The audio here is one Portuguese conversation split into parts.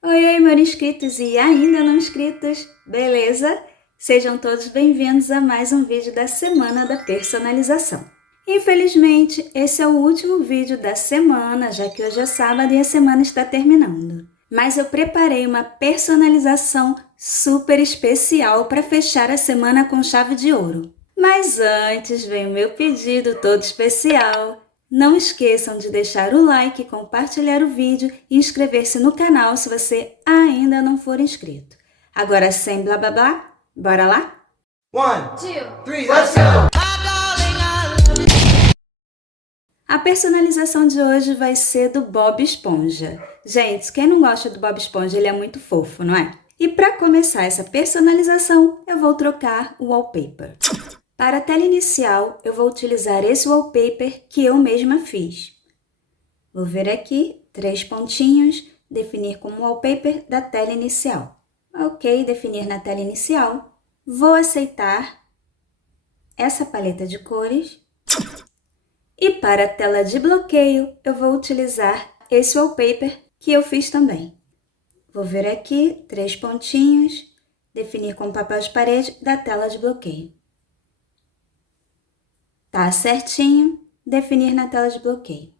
Oi, meus inscritos e ainda não inscritos, beleza? Sejam todos bem-vindos a mais um vídeo da Semana da Personalização. Infelizmente, esse é o último vídeo da semana, já que hoje é sábado e a semana está terminando. Mas eu preparei uma personalização super especial para fechar a semana com chave de ouro. Mas antes vem o meu pedido todo especial. Não esqueçam de deixar o like, compartilhar o vídeo e inscrever-se no canal se você ainda não for inscrito. Agora sem blá blá blá, bora lá? 1, 2, 3, let's go! A personalização de hoje vai ser do Bob Esponja. Gente, quem não gosta do Bob Esponja, ele é muito fofo, não é? E para começar essa personalização, eu vou trocar o wallpaper. Para a tela inicial, eu vou utilizar esse wallpaper que eu mesma fiz. Vou vir aqui, 3 pontinhos, definir como wallpaper da tela inicial. Ok, definir na tela inicial. Vou aceitar essa paleta de cores. E para a tela de bloqueio, eu vou utilizar esse wallpaper que eu fiz também. Vou vir aqui, 3 pontinhos, definir com papel de parede da tela de bloqueio. Tá certinho, definir na tela de bloqueio.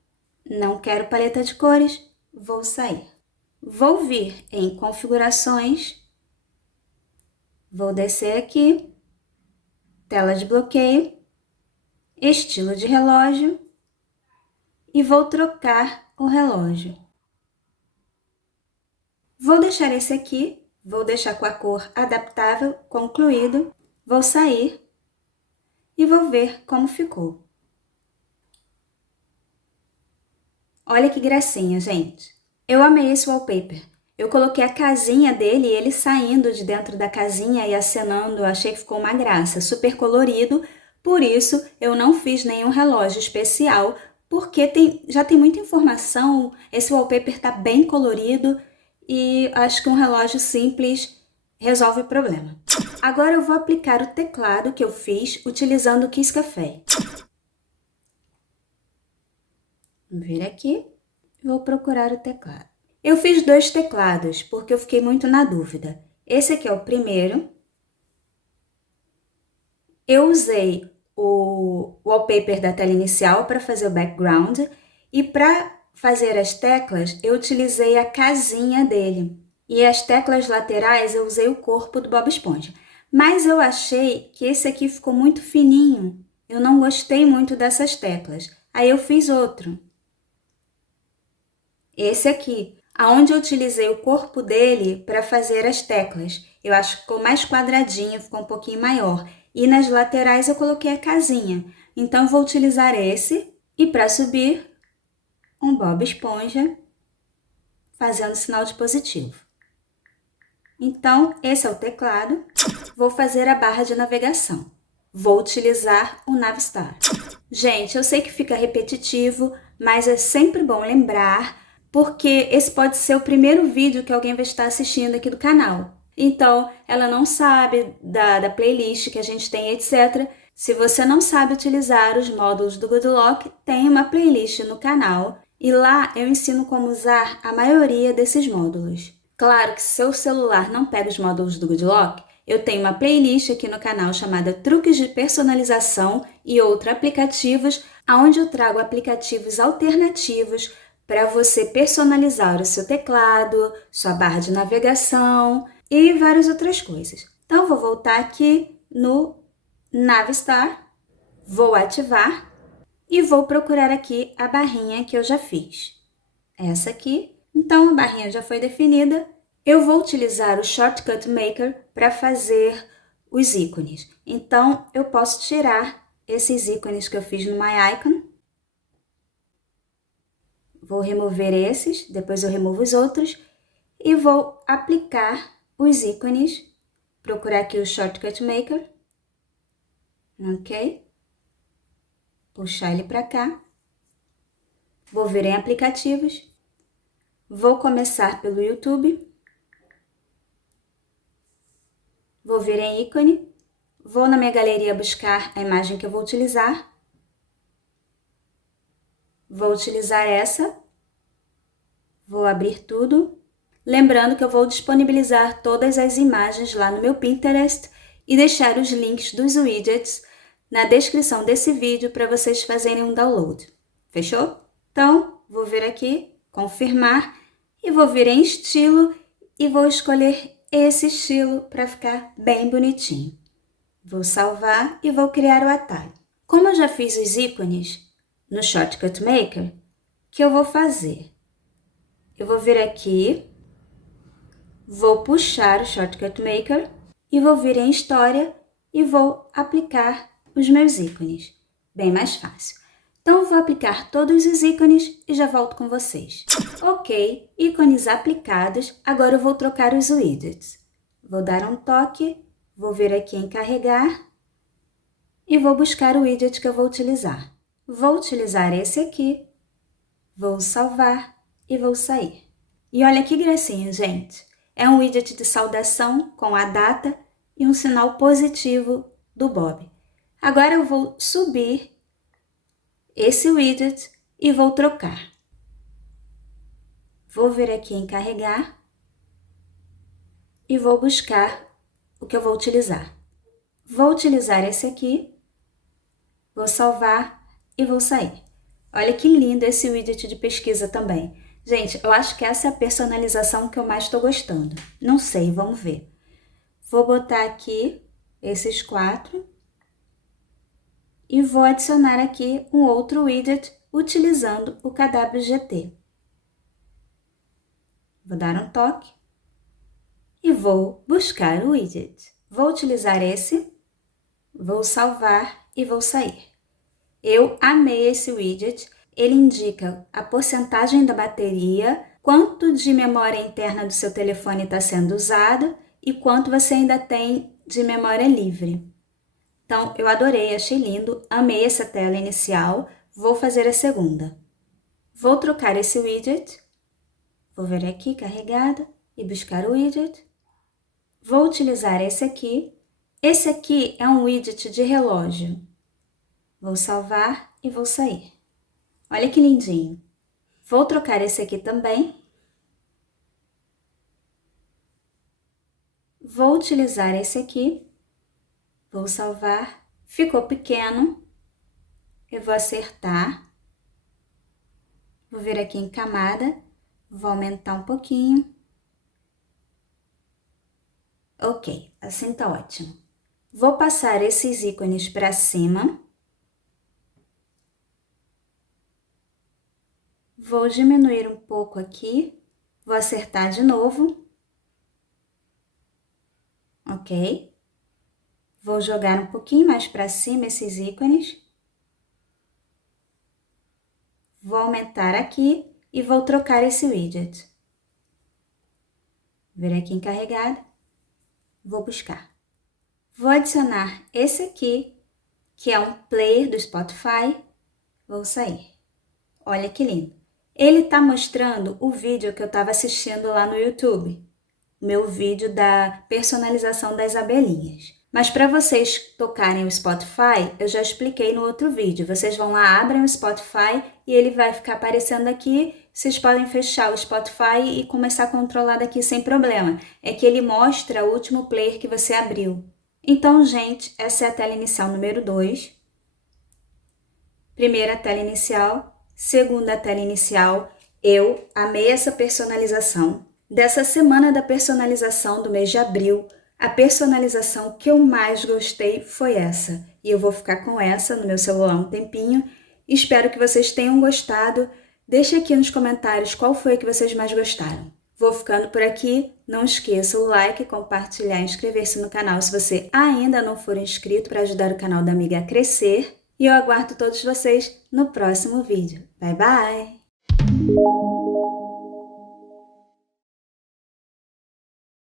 Não quero paleta de cores, vou sair. Vou vir em configurações, vou descer aqui, tela de bloqueio, estilo de relógio e vou trocar o relógio. Vou deixar esse aqui, vou deixar com a cor adaptável, concluído, vou sair e vou ver como ficou. Olha que gracinha, gente! Eu amei esse wallpaper. Eu coloquei a casinha dele e ele saindo de dentro da casinha e acenando, achei que ficou uma graça, super colorido, por isso eu não fiz nenhum relógio especial, porque já tem muita informação, esse wallpaper está bem colorido e acho que um relógio simples resolve o problema. Agora eu vou aplicar o teclado que eu fiz utilizando o Kiss Café. Vou vir aqui, vou procurar o teclado. Eu fiz 2 teclados, porque eu fiquei muito na dúvida. Esse aqui é o primeiro. Eu usei o wallpaper da tela inicial para fazer o background e para fazer as teclas eu utilizei a casinha dele. E as teclas laterais eu usei o corpo do Bob Esponja. Mas eu achei que esse aqui ficou muito fininho. Eu não gostei muito dessas teclas. Aí eu fiz outro. Esse aqui, aonde eu utilizei o corpo dele para fazer as teclas. Eu acho que ficou mais quadradinho, ficou um pouquinho maior. E nas laterais eu coloquei a casinha. Então, eu vou utilizar esse. E para subir, um Bob Esponja, fazendo sinal de positivo. Então, esse é o teclado. Vou fazer a barra de navegação. Vou utilizar o Navistar. Gente, eu sei que fica repetitivo, mas é sempre bom lembrar, porque esse pode ser o primeiro vídeo que alguém vai estar assistindo aqui do canal. Então, ela não sabe da playlist que a gente tem, etc. Se você não sabe utilizar os módulos do Good Lock, tem uma playlist no canal e lá eu ensino como usar a maioria desses módulos. Claro que se seu celular não pega os módulos do Good Lock, eu tenho uma playlist aqui no canal chamada Truques de Personalização e outros aplicativos, onde eu trago aplicativos alternativos para você personalizar o seu teclado, sua barra de navegação e várias outras coisas. Então, vou voltar aqui no Navistar, vou ativar e vou procurar aqui a barrinha que eu já fiz. Essa aqui. Então, a barrinha já foi definida. Eu vou utilizar o Shortcut Maker para fazer os ícones. Então, eu posso tirar esses ícones que eu fiz no My Icon. Vou remover esses, depois eu removo os outros e vou aplicar os ícones. Procurar aqui o Shortcut Maker. Ok? Puxar ele para cá. Vou vir em aplicativos. Vou começar pelo YouTube. Vou vir em ícone. Vou na minha galeria buscar a imagem que eu vou utilizar. Vou utilizar essa. Vou abrir tudo. Lembrando que eu vou disponibilizar todas as imagens lá no meu Pinterest e deixar os links dos widgets na descrição desse vídeo para vocês fazerem um download. Fechou? Então, vou vir aqui, confirmar, e vou vir em estilo e vou escolher esse estilo para ficar bem bonitinho. Vou salvar e vou criar o atalho. Como eu já fiz os ícones no Shortcut Maker, o que eu vou fazer? Eu vou vir aqui, vou puxar o Shortcut Maker e vou vir em História e vou aplicar os meus ícones. Bem mais fácil. Então, eu vou aplicar todos os ícones e já volto com vocês. Ok, ícones aplicados. Agora eu vou trocar os widgets. Vou dar um toque, vou vir aqui em Carregar e vou buscar o widget que eu vou utilizar. Vou utilizar esse aqui, vou salvar e vou sair. E olha que gracinha, gente. É um widget de saudação com a data e um sinal positivo do Bob. Agora eu vou subir esse widget e vou trocar. Vou vir aqui em Carregar e vou buscar o que eu vou utilizar. Vou utilizar esse aqui, vou salvar e vou sair. Olha que lindo esse widget de pesquisa também. Gente, eu acho que essa é a personalização que eu mais estou gostando. Não sei, vamos ver. Vou botar aqui esses 4 e vou adicionar aqui um outro widget utilizando o KWGT. Vou dar um toque e vou buscar o widget. Vou utilizar esse, vou salvar e vou sair. Eu amei esse widget. Ele indica a porcentagem da bateria, quanto de memória interna do seu telefone está sendo usado e quanto você ainda tem de memória livre. Então, eu adorei, achei lindo, amei essa tela inicial. Vou fazer a segunda. Vou trocar esse widget. Vou vir aqui, carregada, e buscar o widget. Vou utilizar esse aqui. Esse aqui é um widget de relógio. Vou salvar e vou sair. Olha que lindinho. Vou trocar esse aqui também. Vou utilizar esse aqui. Vou salvar. Ficou pequeno. Eu vou acertar. Vou vir aqui em camada. Vou aumentar um pouquinho. Ok, assim tá ótimo. Vou passar esses ícones para cima. Vou diminuir um pouco aqui. Vou acertar de novo. Ok. Vou jogar um pouquinho mais para cima esses ícones. Vou aumentar aqui e vou trocar esse widget. Vir aqui em carregada. Vou buscar. Vou adicionar esse aqui, que é um player do Spotify. Vou sair. Olha que lindo. Ele está mostrando o vídeo que eu estava assistindo lá no YouTube. Meu vídeo da personalização das abelhinhas. Mas para vocês tocarem o Spotify, eu já expliquei no outro vídeo. Vocês vão lá, abrem o Spotify e ele vai ficar aparecendo aqui. Vocês podem fechar o Spotify e começar a controlar daqui sem problema. É que ele mostra o último player que você abriu. Então, gente, essa é a tela inicial número 2. Primeira tela inicial, segunda tela inicial. Eu amei essa personalização. Dessa semana da personalização do mês de abril, a personalização que eu mais gostei foi essa. E eu vou ficar com essa no meu celular um tempinho. Espero que vocês tenham gostado. Deixe aqui nos comentários qual foi a que vocês mais gostaram. Vou ficando por aqui. Não esqueça o like, compartilhar e inscrever-se no canal se você ainda não for inscrito para ajudar o canal da amiga a crescer. E eu aguardo todos vocês no próximo vídeo. Bye, bye!